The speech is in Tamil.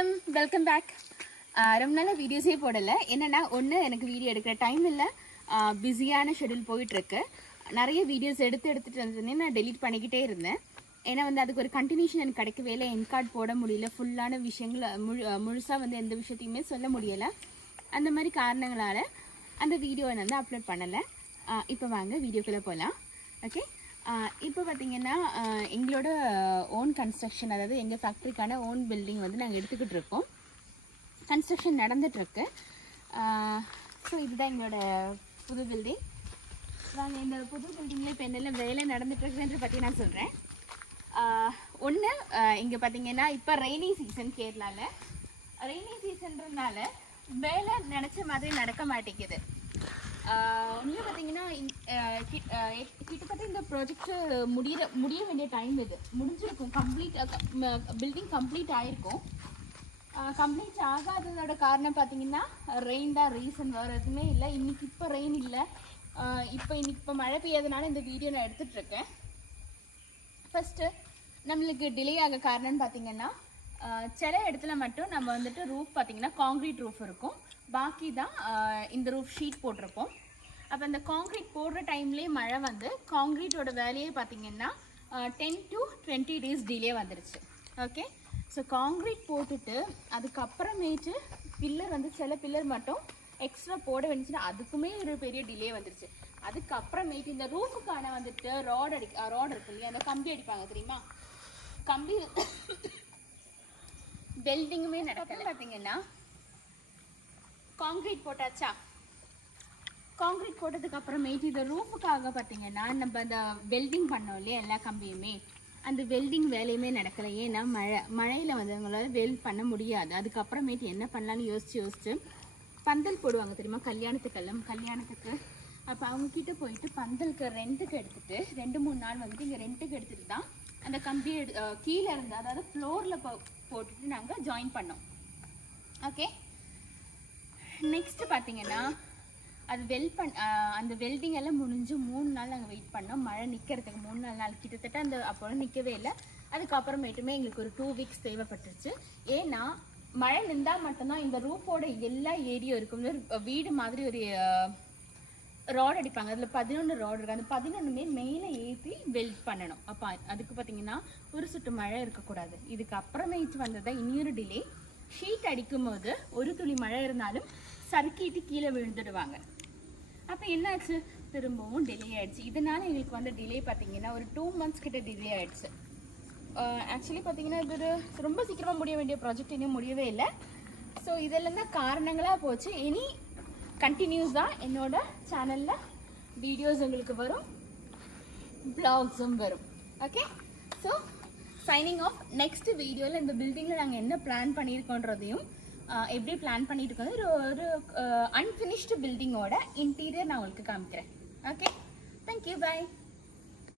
Welcome back. ரொம்ப நாள் வீடியோஸே போடலை. என்னென்னா ஒன்று எனக்கு வீடியோ எடுக்கிற டைம் இல்லை, பிஸியான ஷெடியூல் போயிட்டுருக்கு. நிறைய வீடியோஸ் எடுத்துகிட்டு வந்து நான் டெலீட் பண்ணிக்கிட்டே இருந்தேன். ஏன்னா அதுக்கு ஒரு கண்டினியூஷன் எனக்கு கிடைக்கவே இல்லை. என்கார்ட் போட முடியல, ஃபுல்லான விஷயங்கள் முழுசாக எந்த விஷயத்தையுமே சொல்ல முடியலை. அந்த மாதிரி காரணங்களால் அந்த வீடியோவை அப்லோட் பண்ணலை. இப்போ வாங்க வீடியோக்குள்ளே போகலாம். ஓகே, இப்போ பார்த்திங்கன்னா எங்களோட ஓன் கன்ஸ்ட்ரக்ஷன், அதாவது எங்கள் ஃபேக்ட்ரிக்கான ஓன் பில்டிங் நாங்கள் எடுத்துக்கிட்டு இருக்கோம். கன்ஸ்ட்ரக்ஷன் நடந்துகிட்ருக்கு. ஸோ இதுதான் எங்களோட புது பில்டிங். நாங்கள் இந்த புது பில்டிங்கில் இப்போ என்னெல்லாம் வேலை நடந்துகிட்ருக்குன்றதை பற்றி நான் சொல்கிறேன். ஒன்று, இங்கே பார்த்திங்கன்னா இப்போ ரெய்னி சீசன். கேரளாவில் ரெய்னி சீசன்றதுனால வேலை நினச்ச மாதிரி நடக்க மாட்டேங்குது. ஒன்று பார்த்திங்கன்னா கிட்டத்தட்ட இந்த ப்ராஜெக்ட் முடிய வேண்டிய டைம் இது முடிஞ்சிருக்கும். பில்டிங் கம்ப்ளீட் ஆகிருக்கும். கம்ப்ளீட் ஆகாததோட காரணம் பார்த்திங்கன்னா ரெயின் தான் ரீசன், வேறு எதுவுமே இல்லை. இப்போ ரெயின் இல்லை. இப்போ மழை பெய்யாதனால இந்த வீடியோ நான் எடுத்துகிட்ருக்கேன். ஃபஸ்ட்டு நம்மளுக்கு டிலே ஆக காரணம்னு பார்த்திங்கன்னா சில இடத்துல மட்டும் நம்ம ரூஃப் பார்த்திங்கன்னா காங்க்ரீட் ரூஃப் இருக்கும், பாக்கி தான் இந்த ரூஃப் ஷீட் போட்டிருப்போம். அப்போ அந்த காங்க்ரீட் போடுற டைம்லேயே மழை காங்க்ரீட்டோட வேலையே பார்த்திங்கன்னா 10 to 20 days டிலே வந்துருச்சு. ஓகே, ஸோ காங்க்ரீட் போட்டுட்டு அதுக்கப்புறமேட்டு பில்லர் சில பில்லர் மட்டும் எக்ஸ்ட்ரா போட வேண்டிச்சுன்னா அதுக்குமே ஒரு பெரிய டிலே வந்துருச்சு. அதுக்கப்புறமேட்டு இந்த ரூஃபுக்கான ராட் இருக்கு இல்லையா, அந்த கம்பி அடிப்பாங்க தெரியுமா, கம்பி வெல்டிங்குமே நடக்கல. பார்த்திங்கன்னா காங்க்ரீட் போட்டாச்சா, காங்க்ரீட் போட்டதுக்கு அப்புறமேட்டு இந்த ரூஃபுக்காக பார்த்திங்கன்னா நம்ம அந்த வெல்டிங் பண்ணோம் இல்லையா எல்லா கம்பியுமே, அந்த வெல்டிங் வேலையுமே நடக்கலை. ஏன்னா மழையில் அவங்களால வெல்ட் பண்ண முடியாது. அதுக்கப்புறமேட்டு என்ன பண்ணலான்னு யோசிச்சு பந்தல் போடுவாங்க தெரியுமா, கல்யாணத்துக்கு. அப்போ அவங்கக்கிட்ட போயிட்டு பந்தலுக்கு ரெண்ட்டுக்கு எடுத்துகிட்டு 2-3 நாள் இங்கே ரெண்ட்டுக்கு எடுத்துகிட்டு தான் அந்த கம்பியை கீழே இருந்து, அதாவது ஃப்ளோரில் போட்டுட்டு நாங்கள் ஜாயின் பண்ணோம். ஓகே, நெக்ஸ்ட்டு பார்த்திங்கன்னா அது அந்த வெல்டிங் எல்லாம் முடிஞ்சு 3 நாள் நாங்கள் வெயிட் பண்ணோம். மழை நிற்கிறதுக்கு 3-4 நாள் கிட்டத்தட்ட அப்போ நிற்கவே இல்லை. அதுக்கப்புறமேட்டுமே எங்களுக்கு ஒரு 2 weeks தேவைப்பட்டுருச்சு. ஏன்னா மழை நின்றால் மட்டும்தான் இந்த ரூஃபோட எல்லா ஏரியும் இருக்கும். வீடு மாதிரி ஒரு ராட் அடிப்பாங்க, அதில் 11 ராட் இருக்குது. அந்த 11மே மேலே ஏற்றி வெல்ட் பண்ணணும். அப்போ அதுக்கு பார்த்திங்கன்னா ஒரு சுட்டு மழை இருக்கக்கூடாது. இதுக்கு அப்புறமேட்டு வந்ததான் இனியொரு டிலே. ஷீட் அடிக்கும் போது ஒரு துளி மழை இருந்தாலும் சறுக்கிட்டு கீழே விழுந்துடுவாங்க. அப்போ என்னாச்சு, திரும்பவும் டிலே ஆகிடுச்சு. இதனால் எங்களுக்கு டிலே பார்த்திங்கன்னா ஒரு 2 months கிட்ட டிலே ஆகிடுச்சு. ஆக்சுவலி பார்த்திங்கன்னா இது ரொம்ப சீக்கிரமாக முடிய வேண்டிய ப்ராஜெக்ட் இன்னும் முடியவே இல்லை. ஸோ இதெல்லாம் தான் காரணங்களாக போச்சு. இனி கண்டினியூஸாக என்னோட சேனலில் வீடியோஸ் உங்களுக்கு வரும், வ்ளாக்ஸும் வரும். Okay, so signing off. Next வீடியோவில் இந்த பில்டிங்கில் நாங்கள் என்ன பிளான் பண்ணியிருக்கோன்றதையும் எப்படி பிளான் பண்ணிட்டு இருக்கோம், ஒரு அன்ஃபினிஷ்டு பில்டிங்கோட இன்டீரியர் நான் உங்களுக்கு காமிக்கிறேன். ஓகே, தேங்க்யூ, பாய்.